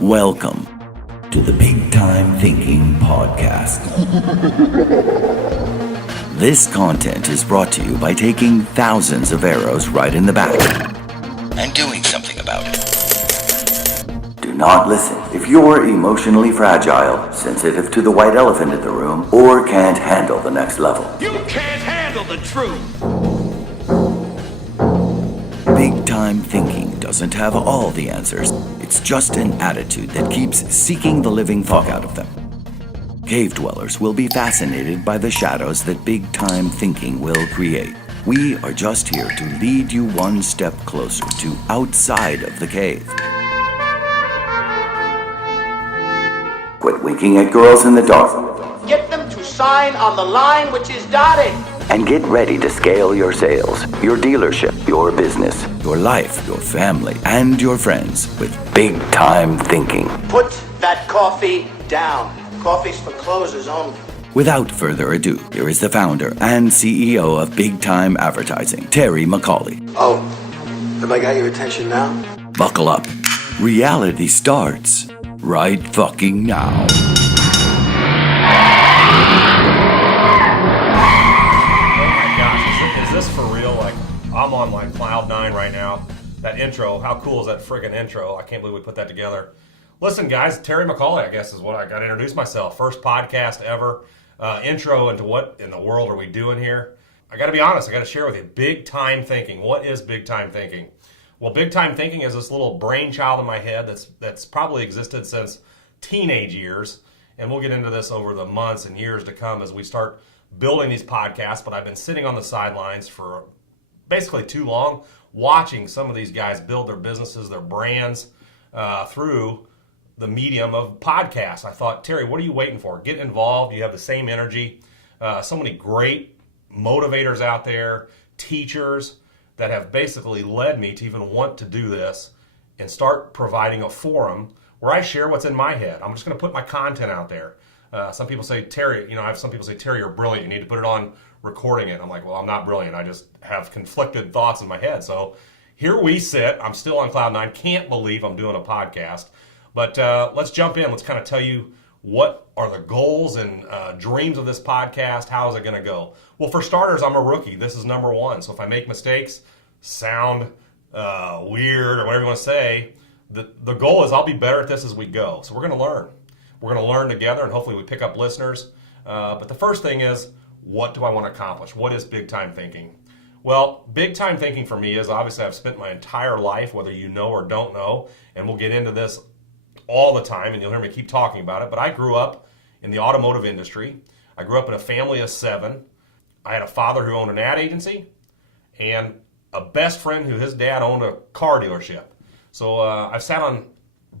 Welcome to the Big Time Thinking Podcast. This content is brought to you by taking thousands of arrows right in the back and doing something about it. Do not listen if you're emotionally fragile, sensitive to the white elephant in the room, or can't handle the next level. You can't handle the truth! Big Time Thinking doesn't have all the answers. It's just an attitude that keeps seeking the living fuck out of them. Cave dwellers will be fascinated by the shadows that Big Time Thinking will create. We are just here to lead you one step closer to outside of the cave. Quit winking at girls in the dark. Get them to sign on the line which is dotted. And get ready to scale your sales, your dealership, your business, your life, your family, and your friends with Big Time Thinking. Put that coffee down. Coffee's for closers only. Without further ado, here is the founder and CEO of Big Time Advertising, Terry MacCauley. Oh, have I got your attention now? Buckle up. Reality starts right fucking now. Is this for real? Like, I'm on like cloud nine right now. That intro, how cool is that friggin' intro? I can't believe we put that together. Listen, guys, Terry MacCauley, I guess, is what I got to introduce myself. First podcast ever. Intro into what in the world are we doing here? I got to be honest. I got to share with you. Big time thinking. What is big time thinking? Well, big time thinking is this little brainchild in my head that's probably existed since teenage years. And we'll get into this over the months and years to come as we start building these podcasts. But I've been sitting on the sidelines for basically too long, watching some of these guys build their businesses, their brands through the medium of podcasts. I thought, Terry, what are you waiting for? Get involved. You have the same energy. So many great motivators out there, teachers that have basically led me to even want to do this and start providing a forum where I share what's in my head. I'm just going to put my content out there. Some people say, Terry, I have some people say, Terry, you're brilliant. You need to put it on recording it. I'm like, well, I'm not brilliant. I just have conflicted thoughts in my head. So here we sit. I'm still on cloud nine. Can't believe I'm doing a podcast. But let's jump in. Let's kind of tell you what are the goals and dreams of this podcast. How is it going to go? Well, for starters, I'm a rookie. This is number one. So if I make mistakes, sound weird or whatever you want to say, the goal is I'll be better at this as we go. So we're going to learn. We're going to learn together, and hopefully we pick up listeners. But the first thing is, what do I want to accomplish? What is big time thinking? Well, big time thinking for me is obviously I've spent my entire life, whether you know or don't know, and we'll get into this all the time, and you'll hear me keep talking about it, but I grew up in the automotive industry. I grew up in a family of 7. I had a father who owned an ad agency and a best friend who his dad owned a car dealership. So I've sat on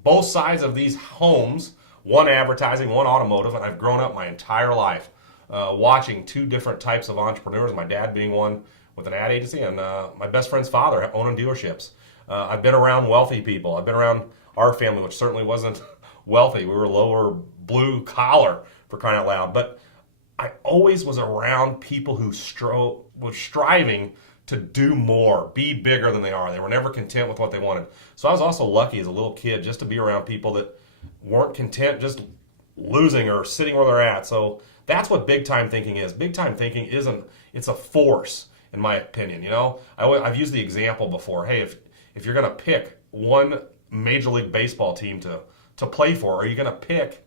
both sides of these homes, one advertising, one automotive, and I've grown up my entire life watching 2 different types of entrepreneurs, my dad being one with an ad agency and my best friend's father owning dealerships. I've been around wealthy people. I've been around our family, which certainly wasn't wealthy. We were lower blue collar, for crying out loud. But I always was around people who were striving to do more, be bigger than they are. They were never content with what they wanted. So I was also lucky as a little kid just to be around people that weren't content just losing or sitting where they're at. So that's what big time thinking is. Big time thinking it's a force, in my opinion. I've used the example before. Hey, if you're going to pick one Major League Baseball team to play for, are you going to pick,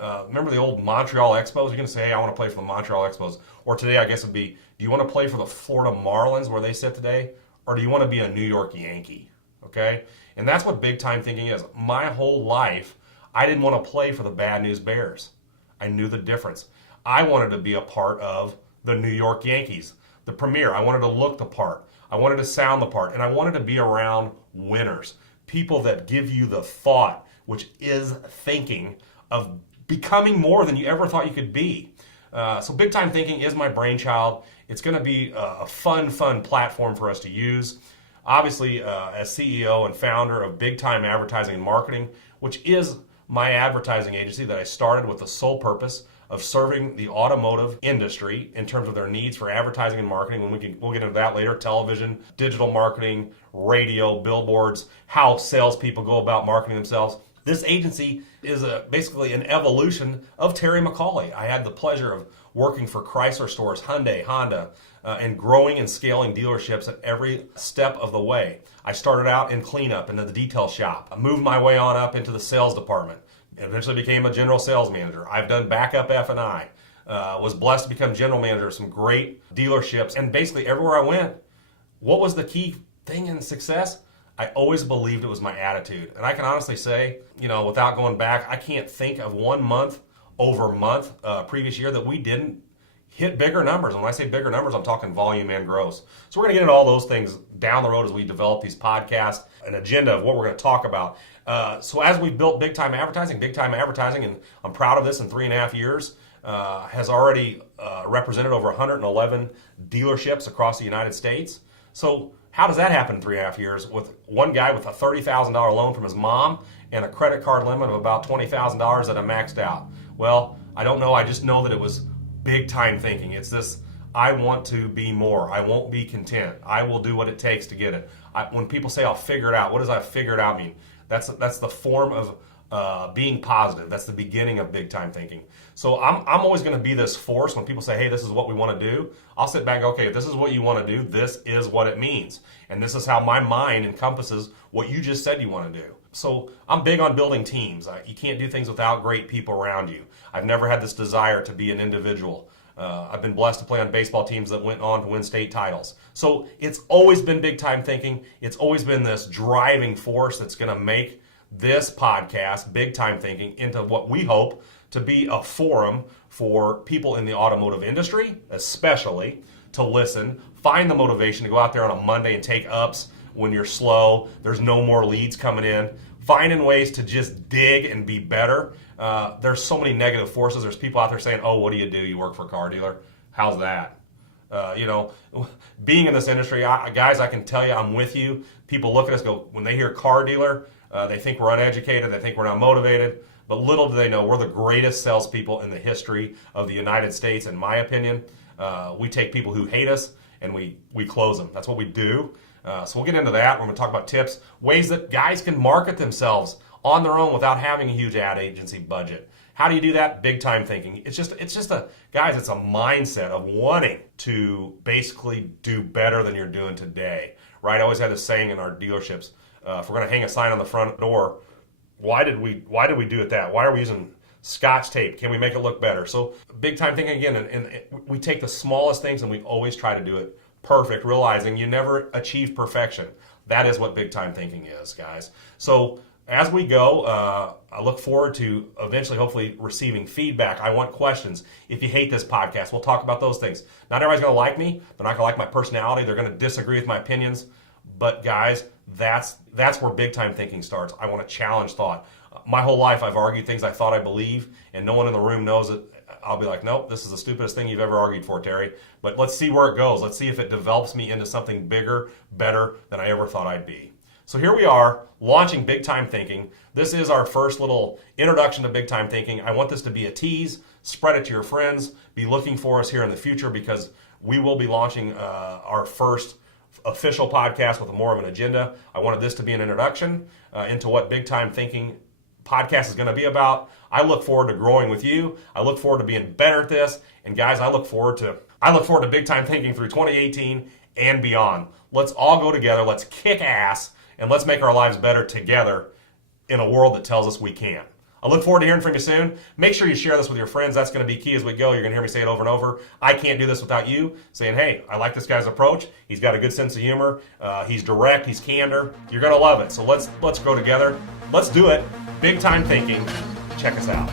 remember the old Montreal Expos? You're going to say, hey, I want to play for the Montreal Expos. Or today, I guess it'd be, do you want to play for the Florida Marlins where they sit today? Or do you want to be a New York Yankee? Okay? And that's what big time thinking is. My whole life, I didn't want to play for the Bad News Bears. I knew the difference. I wanted to be a part of the New York Yankees, the premier. I wanted to look the part. I wanted to sound the part. And I wanted to be around winners. People that give you the thought, which is thinking of becoming more than you ever thought you could be. So big time thinking is my brainchild. It's going to be a fun platform for us to use. Obviously, as CEO and founder of Big Time Advertising and Marketing, which is my advertising agency that I started with the sole purpose of serving the automotive industry in terms of their needs for advertising and marketing. We'll get into that later. Television, digital marketing, radio, billboards, how salespeople go about marketing themselves. This agency is basically an evolution of Terry MacCauley. I had the pleasure of working for Chrysler stores, Hyundai, Honda, and growing and scaling dealerships at every step of the way. I started out in cleanup in the detail shop. I moved my way on up into the sales department. Eventually became a general sales manager. I've done backup F&I. Was blessed to become general manager of some great dealerships. And basically everywhere I went, what was the key thing in success? I always believed it was my attitude. And I can honestly say, without going back, I can't think of 1 month over month previous year that we didn't hit bigger numbers. And when I say bigger numbers, I'm talking volume and gross. So we're going to get into all those things down the road as we develop these podcasts, an agenda of what we're going to talk about. So as we built big time advertising, and I'm proud of this in 3.5 years, has already represented over 111 dealerships across the United States. So how does that happen in 3.5 years with one guy with a $30,000 loan from his mom and a credit card limit of about $20,000 that I maxed out? Well, I don't know. I just know that it was big time thinking. It's this, I want to be more. I won't be content. I will do what it takes to get it. When people say I'll figure it out, what does I figure it out mean? That's the form of being positive. That's the beginning of big time thinking. So I'm always going to be this force. When people say, hey, this is what we want to do, I'll sit back and go, okay, if this is what you want to do, this is what it means. And this is how my mind encompasses what you just said you want to do. So I'm big on building teams. You can't do things without great people around you. I've never had this desire to be an individual. I've been blessed to play on baseball teams that went on to win state titles. So it's always been big time thinking. It's always been this driving force that's going to make this podcast, Big Time Thinking, into what we hope to be a forum for people in the automotive industry, especially, to listen, find the motivation to go out there on a Monday and take ups when you're slow, there's no more leads coming in, finding ways to just dig and be better. There's so many negative forces. There's people out there saying, oh, what do? You work for a car dealer? How's that? Being in this industry, guys, I can tell you, I'm with you. People look at us, go, when they hear car dealer, they think we're uneducated, they think we're not motivated, but little do they know we're the greatest salespeople in the history of the United States, in my opinion. We take people who hate us and we close them. That's what we do. So we'll get into that. We're going to talk about tips, ways that guys can market themselves on their own without having a huge ad agency budget. How do you do that? Big time thinking. It's just a mindset of wanting to basically do better than you're doing today, right? I always had this saying in our dealerships, if we're going to hang a sign on the front door, why did we do it that? Why are we using Scotch tape? Can we make it look better? So big time thinking again, and we take the smallest things and we always try to do it perfect, realizing you never achieve perfection. That is what big time thinking is, guys. So as we go, I look forward to eventually, hopefully, receiving feedback. I want questions. If you hate this podcast, we'll talk about those things. Not everybody's going to like me. They're not going to like my personality. They're going to disagree with my opinions. But guys, that's where big time thinking starts. I want to challenge thought. My whole life, I've argued things I thought I believe, and no one in the room knows it. I'll be like, nope, this is the stupidest thing you've ever argued for, Terry. But let's see where it goes. Let's see if it develops me into something bigger, better than I ever thought I'd be. So here we are, launching Big Time Thinking. This is our first little introduction to Big Time Thinking. I want this to be a tease. Spread it to your friends. Be looking for us here in the future because we will be launching our first official podcast with more of an agenda. I wanted this to be an introduction into what Big Time Thinking podcast is going to be about. I look forward to growing with you. I look forward to being better at this. And guys, I look forward to Big Time Thinking through 2018 and beyond. Let's all go together. Let's kick ass and let's make our lives better together in a world that tells us we can. I look forward to hearing from you soon. Make sure you share this with your friends. That's going to be key as we go. You're going to hear me say it over and over. I can't do this without you saying, hey, I like this guy's approach. He's got a good sense of humor. He's direct. He's candor. You're going to love it. So let's go together. Let's do it. Big Time Thinking. Check us out.